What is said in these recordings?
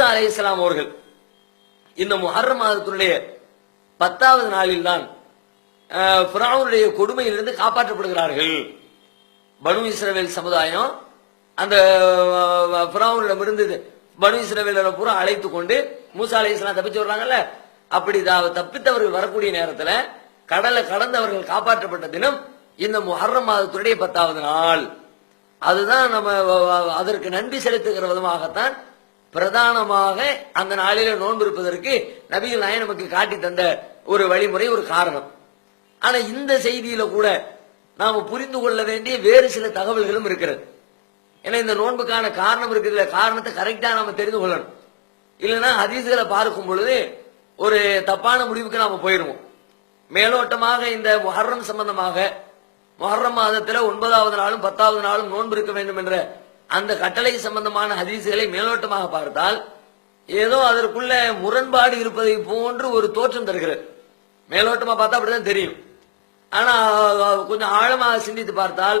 மூசா அலை இஸ்லாம் அவர்கள் இந்த முஹர்ர மாதத்தினுடைய பத்தாவது நாளில் தான் பிராவுனுடைய கொடுமையிலிருந்து காப்பாற்றப்படுகிறார்கள். பனு இஸ்ரவேல் சமுதாயம் அந்த பிராவுனிடமிருந்து பனு இஸ்ரவேலரை பூரா அழைத்து கொண்டு மூசா அலை இஸ்லாம் தப்பிச்சு வர்றாங்கல்ல? அப்படி தப்பித்தவர்கள் வரக்கூடிய நேரத்துல கடலை கடந்தவர்கள் காப்பாற்றப்பட்ட தினம் இந்த முஹர்ரம் மாதத்துடைய பத்தாவது நாள். அதுதான் நம்ம அதற்கு நன்றி செலுத்துகிற விதமாகத்தான் பிரதானமாக அந்த நாளில நோன்பு இருப்பதற்கு நபிகள் நாயன் நமக்கு காட்டி தந்த ஒரு வழிமுறை ஒரு காரணம். ஆனா இந்த செய்தியில கூட நாம புரிந்து கொள்ள வேண்டிய வேறு சில தகவல்களும் இருக்கிறது. ஏன்னா இந்த நோன்புக்கான காரணம் இருக்கிறதுல காரணத்தை கரெக்டா நாம தெரிந்து கொள்ளணும். இல்லைன்னா ஹதீஸ்களை பார்க்கும் பொழுது ஒரு தப்பான முடிவுக்கு நாம போயிருவோம். மேலோட்டமாக இந்த முஹர்ரம் சம்பந்தமாக முஹர்ரம் மாதத்துல ஒன்பதாவது நாளும் பத்தாவது நாளும் நோன்பு இருக்க வேண்டும் என்ற அந்த கட்டளை சம்பந்தமான ஹதீசுகளை மேலோட்டமாக பார்த்தால் ஏதோ அதற்குள்ள முரண்பாடு இருப்பதை போன்று ஒரு தோற்றம் தருகிறது. மேலோட்டமா பார்த்தா அப்படிதான் தெரியும். ஆனா கொஞ்சம் ஆழமாக சிந்தித்து பார்த்தால்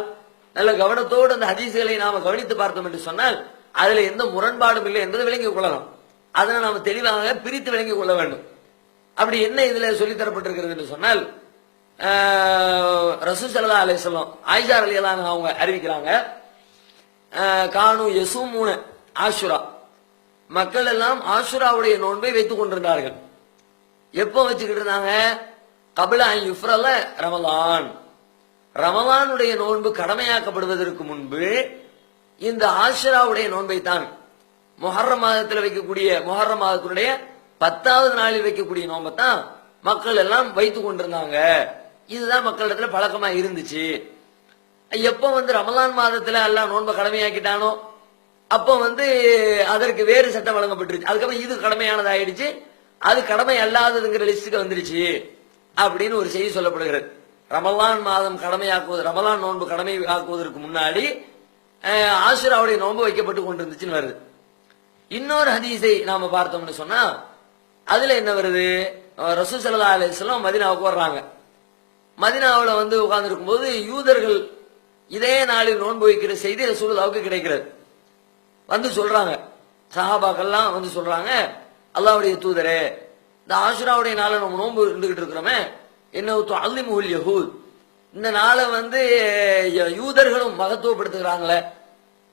நல்ல கவனத்தோடு அந்த ஹதீசுகளை நாம கவனித்து பார்த்தோம் என்று சொன்னால் அதுல எந்த முரண்பாடும் இல்லை என்பதை விளங்கிக் கொள்ளலாம். அதனை நாம தெளிவாக பிரித்து விளங்கிக் கொள்ள வேண்டும். அப்படி என்ன இதுல சொல்லித் தரப்பட்டிருக்கிறது என்று சொன்னால் ரசூ சல்லா அலிஸ்லாம் ஆயிஷா அலியலான் அவங்க அறிவிக்கிறாங்க காணு யசு மூணு ஆஷுரா. மக்கள் எல்லாம் ஆஷுராவுடைய நோன்பை வைத்துக் கொண்டிருந்தார்கள். எப்போ வச்சுக்கிட்டு இருந்தாங்க? கபிலா யுஃப்ரல ரமலான். ரமலானுடைய நோன்பு கடமையாக்கப்படுவதற்கு முன்பு இந்த ஆஷுராவுடைய நோன்பை தான் மொஹர்ர மாதத்தில் வைக்கக்கூடிய மொஹர்ர மாதத்தினுடைய பத்தாவது நாளில் வைக்கக்கூடிய நோன்பை தான் மக்கள் எல்லாம் வைத்துக் கொண்டிருந்தாங்க. இதுதான் மக்களிடத்துல பழக்கமா இருந்துச்சு. எப்போ வந்து ரமலான் மாதத்துல எல்லாம் நோன்பை கடமையாக்கிட்டானோ அப்போ வந்து அதற்கு வேறு சட்டம் வழங்கப்பட்டுருச்சு அதுக்கப்புறம் இது கடமையானது ஆயிடுச்சு அது கடமை அல்லாததுங்கிற லிஸ்டுக்கு வந்துருச்சு அப்படின்னு ஒரு செய்தி சொல்லப்படுகிறது. ரமலான் மாதம் கடமையாக்குவது ரமலான் நோன்பு கடமை ஆக்குவதற்கு முன்னாடி அஹ், நோன்பு வைக்கப்பட்டு கொண்டிருந்துச்சுன்னு வருது. இன்னொரு ஹதீஸை நாம பார்த்தோம்னு சொன்னா அதுல என்ன வருது? ரசூசல்லா அலிஸ்லாம் மதினாவுக்கு வர்றாங்க. மதினாவில் வந்து உட்கார்ந்துருக்கும் போது யூதர்கள் இதே நாளில் நோன்பு வைக்கிற செய்தி ரசூலுல்லாவுக்கு கிடைக்கிறது. வந்து சொல்றாங்க. சஹாபாக்கள்லாம் வந்து சொல்றாங்க அல்லாவுடைய தூதரே இந்த ஆசுராவுடைய நாளை நம்ம நோன்பு இருந்துகிட்டு இருக்கிறோமே. என்ன அல்லிமுல் யஹூத். இந்த நாளை வந்து யூதர்களும் மகத்துவப்படுத்துகிறாங்களே.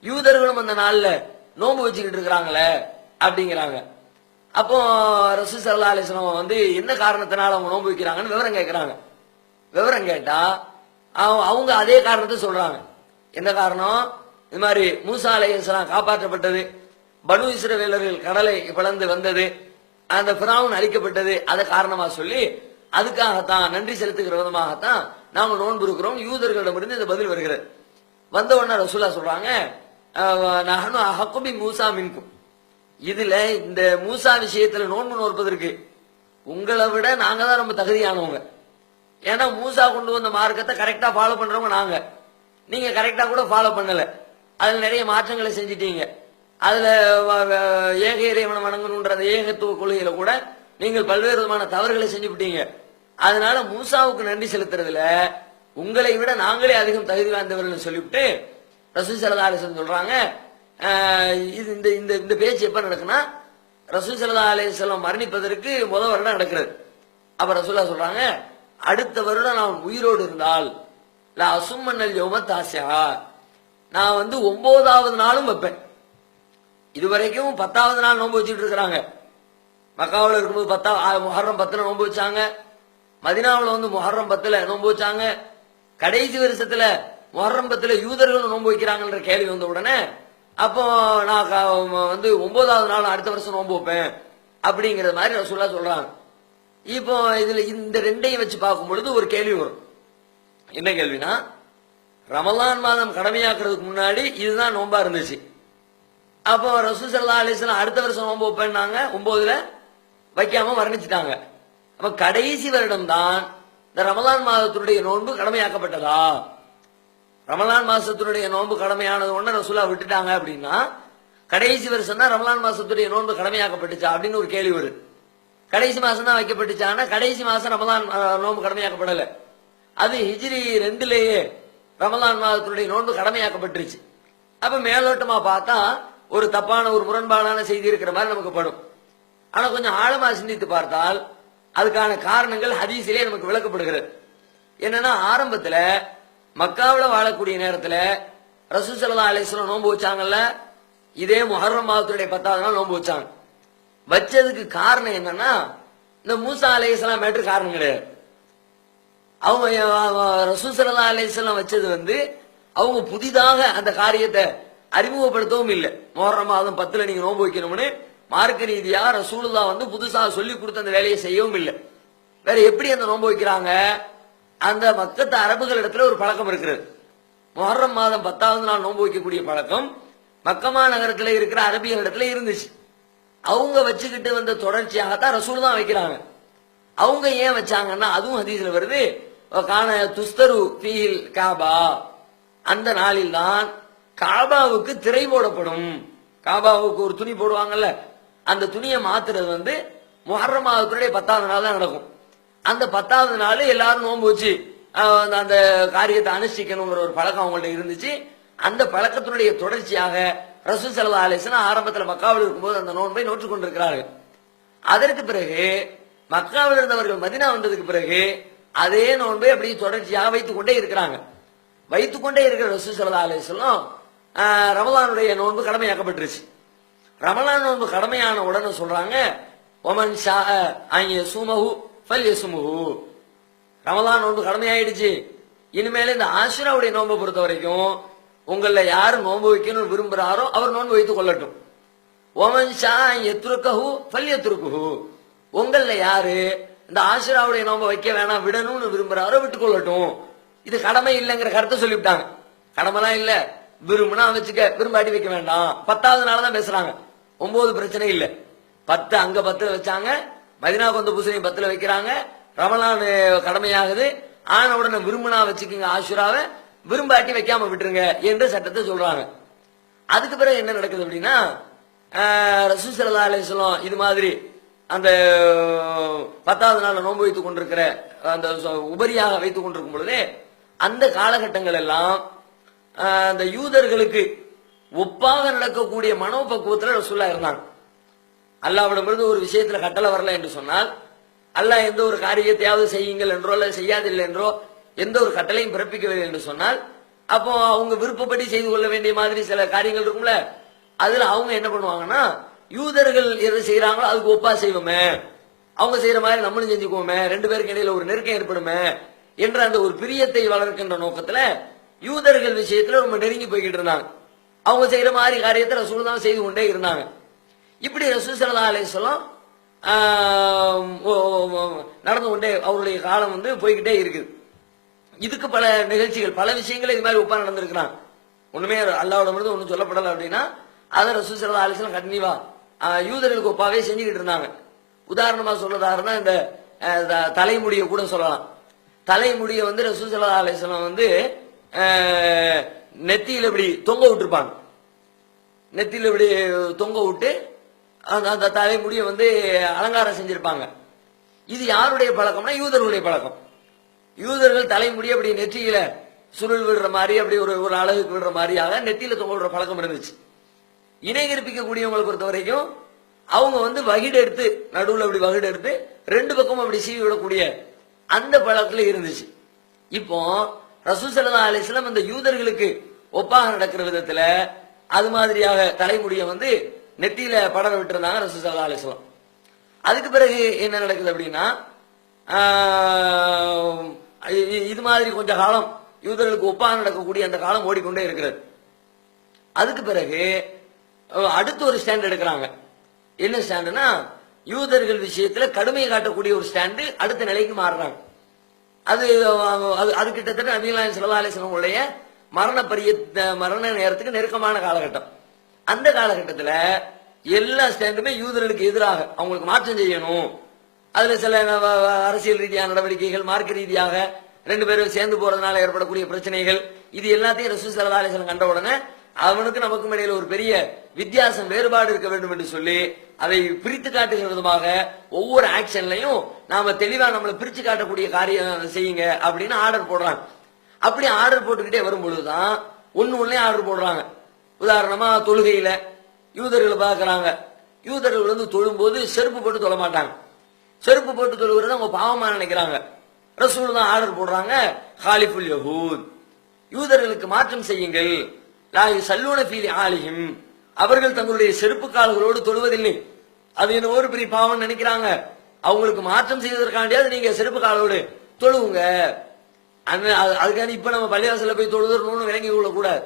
யூதர்களும் அந்த நாளில் நோன்பு வச்சுக்கிட்டு இருக்கிறாங்களே அப்படிங்கிறாங்க. அப்போ ரசூ சல்லா அலிஸ்லாம் வந்து என்ன காரணத்தினால அவங்க நோன்பு வைக்கிறாங்கன்னு விவரம் கேட்குறாங்க. விவரம் கேட்டால் அவங்க அவங்க அதே காரணத்தை சொல்றாங்க. என்ன காரணம்? இது மாதிரி மூசா காப்பாற்றப்பட்டது. பனு இஸ்ரவேலர்கள் கடலை பிளந்து வந்தது. அந்த பிராவுன் அழிக்கப்பட்டது. அதை காரணமா சொல்லி அதுக்காகத்தான் நன்றி செலுத்துகிற விதமாகத்தான் நாம நோன்பு இருக்கிறோம் யூதர்களிடமிருந்து இந்த பதில் வருகிறது. வந்த உடனே ரசூலா சொல்றாங்க நகனு அஹக்குபி மூசா மின்கும். இதுல இந்த மூசா விஷயத்துல நோன்பு நோற்பதற்கு உங்களை விட நாங்க தான் ரொம்ப தகுதியானவங்க. ஏன்னா மூசா கொண்டு வந்த மார்க்கத்தை கரெக்டா ஃபாலோ பண்றவங்க நாங்க. நீங்க கரெக்டா கூட ஃபாலோ பண்ணல. அதுல நிறைய மாற்றங்களை செஞ்சிட்டீங்க. அதுல வ- ஏக இறைவனை வணங்கணுன்ற அந்த ஏகத்துவ கொள்கையில கூட நீங்கள் பல்வேறு விதமான தவறுகளை செஞ்சு விட்டீங்க. அதனால மூசாவுக்கு நன்றி செலுத்துறதுல உங்களை விட நாங்களே அதிகம் தகுதி வாய்ந்தவர்கள் சொல்லிவிட்டு ரசூல் சல்லா அலிஸ்லம் சொல்றாங்க. இது இந்த இந்த இந்த பேச்சு எப்ப நடக்குன்னா ரசூல் சல்லா அலிஸ்லாம் மரணிப்பதற்கு முதல் வருடம் நடக்கிறது. அப்ப ரசூல்லா சொல்றாங்க அடுத்த வருடம் நான் உயிரோடு இருந்தால் லா அசும்மன்னல் யோம தாசியா நான் வந்து ஒன்பதாவது நாளும் வைப்பேன். இதுவரைக்கும் பத்தாவது நாள் நோன்பு வச்சுட்டு இருக்கிறாங்க. மக்காவில் இருக்கும்போது பத்தா ஆ, முஹர்ரம் பத்துல நோன்பு வச்சாங்க. மதினாவில் வந்து முஹர்ரம் பத்துல நோன்பு வச்சாங்க. கடைசி வருஷத்துல முஹர்ரம் பத்துல யூதர்கள் நோன்பு வைக்கிறாங்கன்ற கேள்வி வந்த உடனே அப்போ நான் வந்து ஒன்பதாவது நாள் அடுத்த வருஷம் நோன்பு வைப்பேன். அப்படிங்கிற மாதிரி ரசூல்லா சொல்றாங்க. இப்போ இதுல இந்த ரெண்டையும் வச்சு பார்க்கும் பொழுது ஒரு கேள்வி வரும். என்ன கேள்வினா ரமலான் மாதம் கடமையாக்குறதுக்கு முன்னாடி இதுதான் நோன்பா இருந்துச்சு. அப்போ ரசூல் சல்லா அலிஸ்லாம் அடுத்த வருஷம் நோன்பு வைப்பேன்னாங்க ஒன்பதுல வைக்காம வர்ணிச்சிட்டாங்க அப்ப கடைசி வருடம் தான் இந்த ரமலான் மாதத்தினுடைய நோன்பு கடமையாக்கப்பட்டதா? ரமலான் மாசத்தினுடைய நோன்பு கடமையானது ஒண்ணு ரசூலா விட்டுட்டாங்க அப்படின்னா கடைசி வருஷம் தான் ரமலான் மாசத்துடைய நோன்பு கடமையாக்கப்பட்டுச்சா அப்படின்னு ஒரு கேள்வி வருது. கடைசி மாசம் தான் வைக்கப்பட்டுச்சானா கடைசி மாசம் ரமலான் நோன்பு கடமையாக்கப்படல. அது ஹிஜ்ரி ரெண்டுலேயே ரமலான் மாதத்தினுடைய நோன்பு கடமையாக்கப்பட்டுருச்சு. அப்ப மேலோட்டமா பார்த்தா ஒரு தப்பான ஒரு முரண்பாடான செய்தி இருக்கிற மாதிரி நமக்கு படும். ஆனா கொஞ்சம் ஆழமா சிந்தித்து பார்த்தால் அதுக்கான காரணங்கள் ஹதீஸிலே நமக்கு விளக்கப்படுகிறது. என்னன்னா ஆரம்பத்துல மக்காவில் வாழக்கூடிய நேரத்துல ரசூ சல்லா அலிஸ்லாம் நோன்பு வச்சாங்கல்ல இதே முஹர்ரம் மாதத்துடைய பத்தாவது நாள் நோன்பு வச்சாங்க. வச்சதுக்கு காரணம் என்னன்னா இந்த மூசா அலையலாம் மேட்ரு காரணம் கிடையாது. அவங்க ரசூசல்லா அலையலாம் வச்சது வந்து அவங்க புதிதாக அந்த காரியத்தை அறிமுகப்படுத்தவும் இல்லை. மோர மாதம் பத்துல நீங்க நோன்பு வைக்கணும்னு மார்க்க ரீதியா ரசூலுல்லா வந்து புதுசாக சொல்லி கொடுத்த அந்த வேலையை செய்யவும் இல்லை. வேற எப்படி அந்த நோன்பு வைக்கிறாங்க? அந்த மக்கத்து அரபுகள் இடத்துல ஒரு பழக்கம் இருக்கிறது. மொஹரம் மாதம் பத்தாவது நாள் நோன்பு வைக்கக்கூடிய பழக்கம் மக்கமா நகரத்துல இருக்கிற அரபிகள் இடத்துல இருந்துச்சு. அவங்க வச்சுக்கிட்டு வந்த தொடர்ச்சியாகத்தான் ரசூல் தான் வைக்கிறாங்க. அவங்க ஏன் வச்சாங்கன்னா அதுவும் ஹதீஸ்ல வருது காண துஸ்தரு பீல் காபா. அந்த நாளில் தான் காபாவுக்கு திரை போடப்படும். காபாவுக்கு ஒரு துணி போடுவாங்கல்ல அந்த துணியை மாத்துறது வந்து முஹர்ரம் பத்தாவது நாள் தான் நடக்கும். அந்த பத்தாவது நாள் எல்லாரும் நோன்பு வச்சு அந்த- அந்த காரியத்தை அனுஷ்டிக்கணுங்கிற ஒரு பழக்கம் அவங்கள்ட்ட இருந்துச்சு. அந்த பழக்கத்தினுடைய தொடர்ச்சியாக ரசூல் சல்லா அலிஸ்லாம் ஆரம்பத்தில் மக்காவில் இருக்கும்போது அந்த நோன்பை நோற்றுக் கொண்டிருக்கிறார்கள் அதற்கு பிறகு மக்காவில் இருந்தவர்கள் மதினா வந்ததுக்கு பிறகு அதே நோன்பை அப்படி தொடர்ச்சியாக வைத்துக் கொண்டே இருக்கிறாங்க. வைத்துக் கொண்டே இருக்கிற ரசூல் சல்லா அலிஸ்லாம் ரமலானுடைய நோன்பு கடமையாக்கப்பட்டுருச்சு. ரமலான் நோன்பு கடமையான உடனே சொல்றாங்க ஒமன் ஷா அங்க சுமஹு ஃபல் யசுமுஹு ரமலான் நோன்பு கடமையாயிடுச்சு. இனிமேல் இந்த ஆசுராவுடைய நோன்பை பொறுத்த வரைக்கும் உங்களில் யார் நோன்பு வைக்கணும்னு விரும்புகிறாரோ அவர் நோன்பு வைத்துக் கொள்ளட்டும். ஓமன் ஷா எத்துருக்கஹு ஃபல் எத்துருக்குஹு யாரு? இந்த ஆசிராவுடைய நோன்பை வைக்க வேணாம் விடணும்னு விரும்புகிறாரோ விட்டுக்கொள்ளட்டும் இது கடமை இல்லைங்கிற கருத்தை சொல்லிவிட்டாங்க. கடமைலாம் இல்லை. விரும்புனா வச்சுக்க விரும்பாட்டி வைக்க வேண்டாம். பத்தாவது நாள் தான் பேசுறாங்க. ஒன்பது பிரச்சனை இல்லை. பத்து அங்க பத்துல வச்சாங்க. மதினா கொந்த பூசணி பத்துல வைக்கிறாங்க. ரமலான் கடமையாகுது. ஆன உடனே விரும்புனா வச்சுக்கோங்க ஆசுராவை. விரும்பாட்டி வைக்காம விட்டுருங்க என்று சட்டத்தை சொல்றாங்க. அதுக்கு பிறகு என்ன நடக்குது அப்படின்னா ரசூ சல்லா அலிஸ்லாம் இது மாதிரி அந்த பத்தாவது நாள் நோன்பு வைத்துக் கொண்டிருக்கிற அந்த உபரியாக வைத்துக் கொண்டிருக்கும் பொழுதே அந்த காலகட்டங்கள் எல்லாம் அந்த யூதர்களுக்கு ஒப்பாக நடக்கக்கூடிய மனோபக்குவத்தில் ரசூல்லா இருந்தாங்க. அல்லாவிடமிருந்து ஒரு விஷயத்துல கட்டளை வரல என்று சொன்னால் அல்லாஹ் எந்த ஒரு காரியத்தையாவது செய்யுங்கள் என்றோ அல்ல செய்யாதில்லை என்றோ எந்த ஒரு கட்டளையும் பிறப்பிக்கவில்லை என்று சொன்னால் அப்போ அவங்க விருப்பப்படி செய்து கொள்ள வேண்டிய மாதிரி சில காரியங்கள் இருக்கும்ல அதுல அவங்க என்ன பண்ணுவாங்கன்னா யூதர்கள் எது செய்யறாங்களோ அதுக்கு ஒப்பா செய்வோமே. அவங்க செய்யற மாதிரி நம்மளும் செஞ்சுக்குவோமே. ரெண்டு பேருக்கு இடையில ஒரு நெருக்கம் ஏற்படுமே என்ற அந்த ஒரு பிரியத்தை வளர்க்கின்ற நோக்கத்துல யூதர்கள் விஷயத்துல ரொம்ப நெருங்கி போய்கிட்டு இருந்தாங்க. அவங்க செய்யற மாதிரி காரியத்தை ரசூல் தான் செய்து கொண்டே இருந்தாங்க. இப்படி ரசூல் சல்லா அலிஸ்லாம் நடந்து கொண்டே அவருடைய காலம் வந்து போய்கிட்டே இருக்குது. இதுக்கு பல நிகழ்ச்சிகள் பல விஷயங்கள் இது மாதிரி உப்பா நடந்திருக்கிறான். ஒண்ணுமே அல்லாவோட மருந்து ஒன்றும் சொல்லப்படலை அப்படின்னா அதை ரசூல் சல்லா அலிஸ்லாம் கண்டிப்பா யூதர்களுக்கு ஒப்பாவே செஞ்சுக்கிட்டு இருந்தாங்க. உதாரணமா சொல்றதா இந்த த- தலைமுடியை கூட சொல்லலாம். தலைமுடியை வந்து ரசூல் சல்லா அலிஸ்லாம் வந்து நெத்தியில் நெத்தியில இப்படி தொங்க விட்டுருப்பாங்க. நெத்தியில இப்படி தொங்க விட்டு அந்த அந்த தலைமுடியை வந்து அலங்காரம் செஞ்சிருப்பாங்க. இது யாருடைய பழக்கம்னா யூதர்களுடைய பழக்கம். யூதர்கள் தலைமுடி அப்படி நெற்றியில சுருள் விடுற மாதிரி அப்படி ஒரு ஒரு அழகுக்கு விடுற மாதிரியாக நெத்தியில தொங்க விடுற பழக்கம் இருந்துச்சு. இணை கற்பிக்கக்கூடியவங்களை பொறுத்த வரைக்கும் அவங்க வந்து வகிடு எடுத்து நடுவில் அப்படி வகிடு எடுத்து ரெண்டு பக்கமும் அப்படி சீவி விடக்கூடிய அந்த பழக்கத்துல இருந்துச்சு. இப்போ ரசூல் அலிஸ்லாம் அந்த யூதர்களுக்கு ஒப்பாக நடக்கிற விதத்துல அது மாதிரியாக தலைமுடியை வந்து நெத்தியில படர விட்டுருந்தாங்க ரசூல் அலிஸ்லாம் அதுக்கு பிறகு என்ன நடக்குது அப்படின்னா இது மாதிரி கொஞ்ச காலம் யூதர்களுக்கு ஒப்பாக நடக்கக்கூடிய அந்த காலம் ஓடிக்கொண்டே இருக்கிறது. அதுக்கு பிறகு அடுத்து ஒரு ஸ்டாண்ட் எடுக்கிறாங்க. என்ன ஸ்டாண்டுனா யூதர்கள் விஷயத்துல கடுமையை காட்டக்கூடிய ஒரு ஸ்டாண்டு அடுத்த நிலைக்கு மாறுறாங்க. அது அது அது கிட்டத்தட்ட நபீலாய் சல்லா அலிஸ்லமுடைய மரண பரிய மரண நேரத்துக்கு நெருக்கமான காலகட்டம். அந்த காலகட்டத்தில் எல்லா ஸ்டாண்டுமே யூதர்களுக்கு எதிராக அவங்களுக்கு மாற்றம் செய்யணும். அதுல சில அரசியல் ரீதியான நடவடிக்கைகள் மார்க்க ரீதியாக ரெண்டு பேரும் சேர்ந்து போறதுனால ஏற்படக்கூடிய பிரச்சனைகள் இது எல்லாத்தையும் ரசூ சல்லா அலிஸ்லம் கண்ட உடனே அவனுக்கு நமக்கும் இடையில ஒரு பெரிய வித்தியாசம் வேறுபாடு இருக்க வேண்டும் என்று சொல்லி அதை பிரித்து காட்டுகிற விதமாக ஒவ்வொரு ஆக்ஷன்லையும் நாம தெளிவா நம்மளை பிரிச்சு காட்டக்கூடிய காரியம் செய்யுங்க அப்படின்னு ஆர்டர் போடுறாங்க. அப்படி ஆர்டர் போட்டுக்கிட்டே வரும் பொழுதுதான் ஒண்ணு ஒண்ணே ஆர்டர் போடுறாங்க. உதாரணமா தொழுகையில யூதர்களை பார்க்கறாங்க. யூதர்கள் வந்து தொழும்போது செருப்பு போட்டு தொழ மாட்டாங்க. செருப்பு போட்டு தொழுகிறத அவங்க பாவமா நினைக்கிறாங்க. ரசூல் தான் ஆர்டர் போடுறாங்க ஹாலிஃபுல் யஹூத் யூதர்களுக்கு மாற்றம் செய்யுங்கள். லாயு சல்லூன ஃபீலி ஆலிஹிம் அவர்கள் தங்களுடைய செருப்பு கால்களோடு தொழுவதில்லை. அது என்ன ஒரு பெரிய பாவம் நினைக்கிறாங்க. அவங்களுக்கு மாற்றம் செய்வதற்காண்டியாவது நீங்க செருப்பு காலோடு தொழுவுங்க. அந்த அது- அதுக்காண்டி இப்ப நம்ம பள்ளிவாசல போய் தொழுதுறணும்னு விளங்கி கொள்ள கூடாது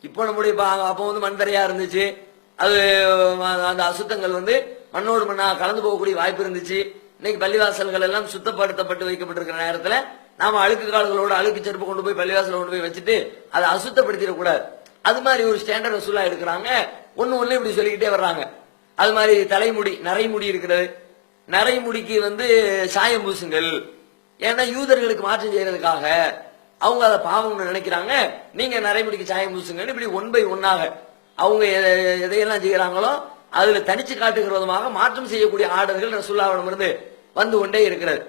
இப்போ நம்முடைய அப்போ வந்து மண்தரையா இருந்துச்சு. அது அந்த அசுத்தங்கள் வந்து மண்ணோடு மண்ணா கலந்து போகக்கூடிய வாய்ப்பு இருந்துச்சு. இன்னைக்கு பள்ளிவாசல்கள் எல்லாம் சுத்தப்படுத்தப்பட்டு வைக்கப்பட்டிருக்கிற நேரத்துல நாம அழுக்கு கால்களோட அழுக்கு செருப்பு கொண்டு போய் பள்ளிவாசல கொண்டு போய் வச்சுட்டு அதை அசுத்தப்படுத்திடக்கூடாது அது மாதிரி ஒரு ஸ்டாண்டர்ட் வசூலா எடுக்கிறாங்க. ஒண்ணு ஒண்ணு இப்படி சொல்லிக்கிட்டே வர்றாங்க. அது மாதிரி தலைமுடி நரைமுடி இருக்கிறது. நரைமுடிக்கு வந்து சாயம் பூசுங்கள். ஏன்னா யூதர்களுக்கு மாற்றம் செய்யறதுக்காக அவங்க அதை பாவம்னு நினைக்கிறாங்க. நீங்க நரைமுடிக்கு சாயம் பூசுங்கன்னு இப்படி ஒன் பை ஒன்னாக அவங்க எதையெல்லாம் செய்யறாங்களோ அதுல தனிச்சு காட்டுகிற விதமாக மாற்றம் செய்யக்கூடிய ஆர்டர்கள் ரசுல்லாவிடம் இருந்து வந்து கொண்டே இருக்கிறது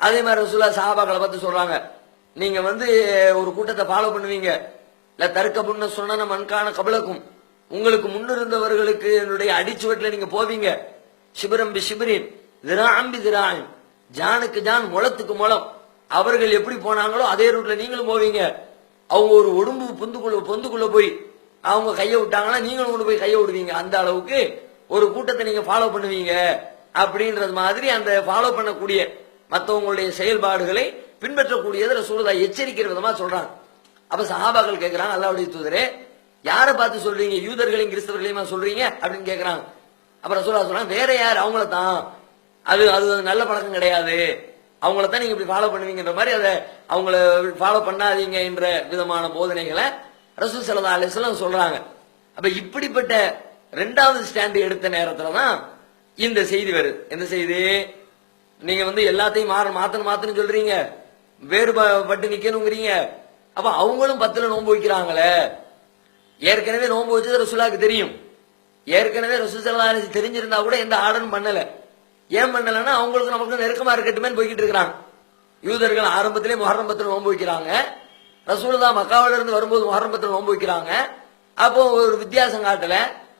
அதே மாதிரி ரசுல்லா சாபாக்களை பார்த்து சொல்றாங்க நீங்க வந்து ஒரு கூட்டத்தை ஃபாலோ பண்ணுவீங்க. இல்ல தர்க்க புண்ண சொன்ன மண்கான கபலக்கும். உங்களுக்கு முன்னிருந்தவர்களுக்கு என்னுடைய அடிச்சுவட்டில் நீங்க போவீங்க. சிபிரம் பி சிபிரின் திராம்பி திராயம் ஜானுக்கு ஜான் முளத்துக்கு முளம். அவர்கள் எப்படி போனாங்களோ அதே ரூட்ல நீங்களும் போவீங்க. அவங்க ஒரு உடம்பு பொந்துக்குள்ள பொந்துக்குள்ள போய் அவங்க கையை விட்டாங்கன்னா நீங்களும் கொண்டு போய் கையை விடுவீங்க. அந்த அளவுக்கு ஒரு கூட்டத்தை நீங்க ஃபாலோ பண்ணுவீங்க. அப்படின்றது மாதிரி அந்த ஃபாலோ பண்ணக்கூடிய மற்றவங்களுடைய செயல்பாடுகளை பின்பற்றக்கூடியதை சூழலா எச்சரிக்கிற விதமா சொல்றாங்க. அப்ப சஹாபாக்கள் கேட்கிறாங்க அல்லாவுடைய தூதரே யாரை பார்த்து சொல்றீங்க? யூதர்களையும் கிறிஸ்தவர்களையுமா சொல்றீங்க? அப்படின்னு கேட்கிறாங்க அப்புறம் ரசூலா சொல்றாங்க வேற யார்? அவங்கள தான். அது அது நல்ல பழக்கம் கிடையாது. அவங்கள தான் நீங்க இப்படி ஃபாலோ பண்ணுவீங்கன்ற மாதிரி அதை அவங்கள ஃபாலோ பண்ணாதீங்க என்ற விதமான போதனைகளை ரசூல் சல்லா அலிஸ்லாம் சொல்றாங்க. அப்ப இப்படிப்பட்ட ரெண்டாவது ஸ்டாண்ட் எடுத்த நேரத்துல தான் இந்த செய்தி வருது எந்த செய்தி? நீங்க வந்து எல்லாத்தையும் மாற மாத்தணும் மாத்தணும் சொல்றீங்க. வேறுபட்டு நிக்கணுங்கிறீங்க. அப்ப அவங்களும் பத்துல நோன்பு வைக்கிறாங்களே. ஏற்கனவே நோன்பு வச்சது ரசூலாக்கு தெரியும். ஏற்கனவே ரசூசல்லா தெரிஞ்சிருந்தா கூட எந்த ஆர்டரும் பண்ணல. ஏன் பண்ணலன்னா அவங்களுக்கு நமக்கு நெருக்கமா இருக்கட்டுமே போய்கிட்டு இருக்கிறாங்க. யூதர்கள் ஆரம்பத்திலே முஹர்ரம்பத்தில் நோன்பு வைக்கிறாங்க. ரசூலுதா மக்காவில இருந்து வரும்போது முஹர்ரம்பத்தில் நோன்பு வைக்கிறாங்க. அப்போ ஒரு வித்தியாசம் காட்டல.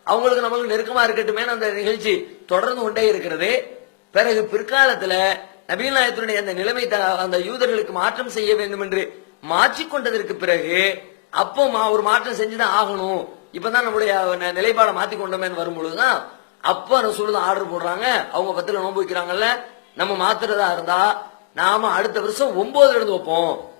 அவங்களுக்கு நம்மளுக்கு நெருக்கமா இருக்கட்டுமே அந்த நிகழ்ச்சி தொடர்ந்து கொண்டே இருக்கிறது. பிறகு பிற்காலத்துல நபீல் நாயத்தினுடைய அந்த நிலைமை த- அந்த யூதர்களுக்கு மாற்றம் செய்ய வேண்டும் என்று மாற்றிக்கொண்டதற்கு பிறகு அப்போ மா- ஒரு மாற்றம் செஞ்சுதான் ஆகணும். இப்பதான் நம்முடைய நிலைப்பாடை மாத்தி கொண்டோமேன்னு வரும்பொழுதுதான் அந்த ரசூல் ஆர்டர் போடுறாங்க. அவங்க பத்துல நோன்பு வைக்கிறாங்கல்ல. நம்ம மாத்துறதா இருந்தா நாம அடுத்த வருஷம் ஒன்பதுல இருந்து வைப்போம்.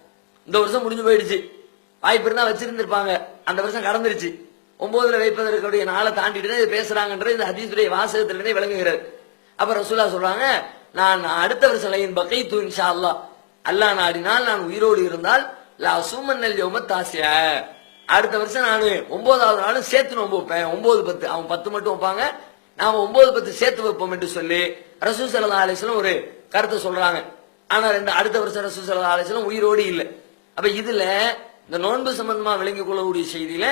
இந்த வருஷம் முடிஞ்சு போயிடுச்சு. வாய்ப்பு இருந்தா வச்சிருந்திருப்பாங்க. அந்த வருஷம் கடந்துருச்சு. ஒன்பதுல வைப்பதற்குடைய நாளை தாண்டிட்டு தான் பேசுறாங்கன்றது இந்த ஹதீசுடைய வாசகத்திலிருந்தே விளங்குகிறது. அப்ப ரசூலா சொல்றாங்க நான் அடுத்த வருஷம் லைன் பக்கை தூ இன்ஷா அல்லாஹ் அல்லாஹ் நாடினால் நான் உயிரோடு இருந்தால் லா சுமன்னல் யோம அடுத்த வருஷம் நான் ஒன்பதாவது நாளும் சேர்த்து நோம்பு வைப்பேன். ஒன்பது பத்து அவன் பத்து மட்டும் வைப்பாங்க. நாம ஒன்பது பத்து சேர்த்து வைப்போம் என்று சொல்லி ரசூ சல்லா அலிஸ்லாம் ஒரு கருத்தை சொல்றாங்க. ஆனா ரெண்டு அடுத்த வருஷம் ரசூ சல்லா அலிஸ்லாம் உயிரோடு இல்லை. அப்ப இதுல இந்த நோன்பு சம்பந்தமா விளங்கிக் கொள்ளக்கூடிய செய்தியில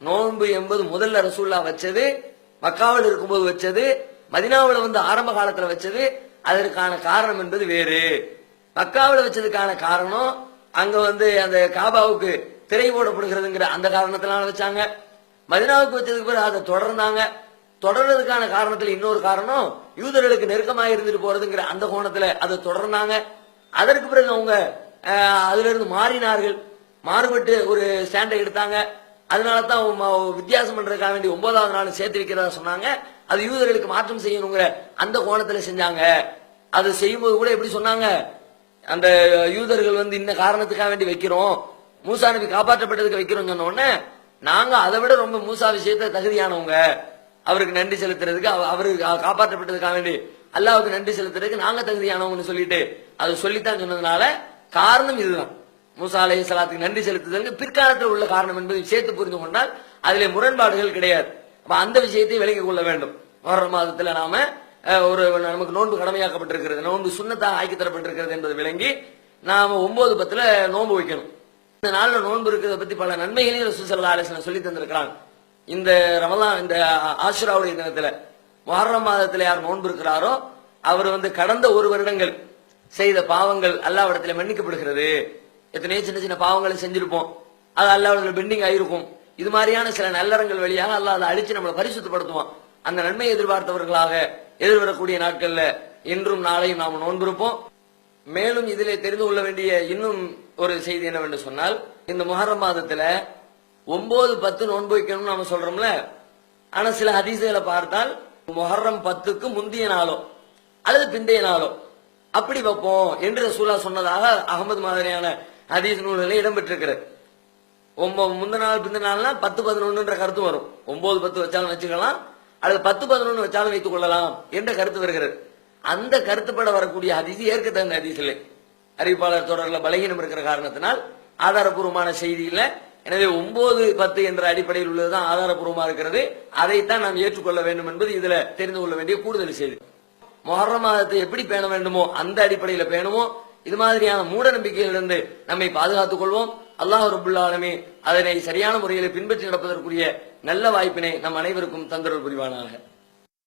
நோன்பு என்பது முதல்ல ரசூல்லா வச்சது மக்காவில் இருக்கும்போது வச்சது மதினாவில் வந்து ஆரம்ப காலத்துல வச்சது அதற்கான காரணம் என்பது வேறு. மக்காவில் வச்சதுக்கான காரணம் அங்க வந்து அந்த காபாவுக்கு திரை போடப்படுகிறதுங்கிற அந்த காரணத்தினால வச்சாங்க. மதினாவுக்கு வச்சதுக்கு பிறகு அதை தொடர்ந்தாங்க. தொடர்றதுக்கான காரணத்துல இன்னொரு காரணம் யூதர்களுக்கு நெருக்கமா இருந்துட்டு போறதுங்கிற அந்த கோணத்துல அதை தொடர்ந்தாங்க. அதற்கு பிறகு அவங்க அதுல இருந்து மாறினார்கள். மாறுபட்டு ஒரு ஸ்டாண்டை எடுத்தாங்க. அதனால தான் வித்தியாசம் பண்றதுக்காக வேண்டி ஒன்பதாவது நாள் சேர்த்து வைக்கிறதா சொன்னாங்க. அது யூதர்களுக்கு மாற்றம் செய்யணுங்கிற அந்த கோணத்துல செஞ்சாங்க. அது செய்யும்போது கூட எப்படி சொன்னாங்க? அந்த யூதர்கள் வந்து இந்த காரணத்துக்காக வேண்டி வைக்கிறோம். மூசா நபி காப்பாற்றப்பட்டதுக்கு வைக்கிறோம் சொன்ன உடனே நாங்க அதை விட ரொம்ப மூசா விஷயத்த தகுதியானவங்க. அவருக்கு நன்றி செலுத்துறதுக்கு அவ- அவருக்கு காப்பாற்றப்பட்டதுக்காக வேண்டி அல்லாவுக்கு நன்றி செலுத்துறதுக்கு நாங்க தகுதியானவங்கன்னு சொல்லிட்டு அதை சொல்லித்தான் சொன்னதுனால காரணம் இதுதான். மூசா அலைஹி சலாத்துக்கு நன்றி செலுத்துதலுக்கு பிற்காலத்தில் உள்ள காரணம் என்பதை சேர்த்து புரிந்து கொண்டால் அதில் முரண்பாடுகள் கிடையாது. அப்ப அந்த விஷயத்தை விளங்கிக் கொள்ள வேண்டும். மொஹர்ரம் மாதத்துல நாம ஒரு நமக்கு நோன்பு கடமையாக்கப்பட்டிருக்கிறது நோன்பு சுண்ணத்தாக ஆக்கி தரப்பட்டிருக்கிறது என்பதை விளங்கி நாம ஒன்பது பத்துல நோன்பு வைக்கணும். இந்த நாளில் நோன்பு இருக்கிறத பத்தி பல நன்மைகளையும் ரசூல் ஆலோசனை சொல்லி தந்திருக்கிறாங்க. இந்த ரமலான் இந்த ஆசுராவுடைய தினத்துல முஹர்ரம் மாதத்துல யார் நோன்பு இருக்கிறாரோ அவர் வந்து கடந்த ஒரு வருடங்கள் செய்த பாவங்கள் அல்லாவிடத்துல மன்னிக்கப்படுகிறது. எத்தனையோ சின்ன சின்ன பாவங்களை செஞ்சிருப்போம். அது அல்லாவுடைய பெண்டிங் ஆயிருக்கும். இது மாதிரியான சில நல்லறங்கள் வழியாக அல்லா அதை அழிச்சு நம்மளை பரிசுத்தப்படுத்துவான். அந்த நன்மையை எதிர்பார்த்தவர்களாக எதிர்வரக்கூடிய நாட்கள்ல இன்றும் நாளையும் நாம் நோன்பிருப்போம். மேலும் இதிலே தெரிந்து கொள்ள வேண்டிய இன்னும் ஒரு செய்தி என்னவென்று சொன்னால் இந்த முகரம் மாதத்துல ஒன்பது பத்து நோன்பு வைக்கணும்னு நாம சொல்றோம்ல? ஆனா சில ஹதீசுகளை பார்த்தால் முஹர்ரம் பத்துக்கு முந்தைய நாளோ அல்லது பிந்தைய நாளோ அப்படி வைப்போம் என்று ரசூலா சொன்னதாக அகமது மாதிரியான ஹதீஸ் நூல்களில் இடம்பெற்றிருக்கிறது. ஒன்பது முந்தின நாள் பிந்தின நாள்னா பத்து பதினொன்றுன்ற கருத்து வரும். ஒன்பது பத்து வச்சாலும் வச்சுக்கலாம் அல்லது பத்து பதினொன்று வச்சாலும் வைத்துக் கொள்ளலாம் என்ற கருத்து வருகிறது. அந்த கருத்துப்பட வரக்கூடிய ஹதீஸ் ஏற்க தகுந்த ஹதீஸ் இல்லை அறிவிப்பாளர் தொடரில் பலகீனம் இருக்கிற காரணத்தினால் ஆதாரபூர்வமான செய்தி இல்லை. எனவே ஒன்பது பத்து என்ற அடிப்படையில் உள்ளதுதான் ஆதாரபூர்வமா இருக்கிறது. அதைத்தான் நாம் ஏற்றுக்கொள்ள வேண்டும் என்பது இதுல தெரிந்து கொள்ள வேண்டிய கூடுதல் செய்தி. மொஹர்ர மாதத்தை எப்படி பேண வேண்டுமோ அந்த அடிப்படையில் பேணுமோ இது மாதிரியான மூட நம்பிக்கையிலிருந்து நம்மை பாதுகாத்துக் கொள்வோம். அல்லாஹ் ரபுல்லாலுமே அதனை சரியான முறையில் பின்பற்றி நடப்பதற்குரிய நல்ல வாய்ப்பினை நம் அனைவருக்கும் தந்தரல் புரிவானாக.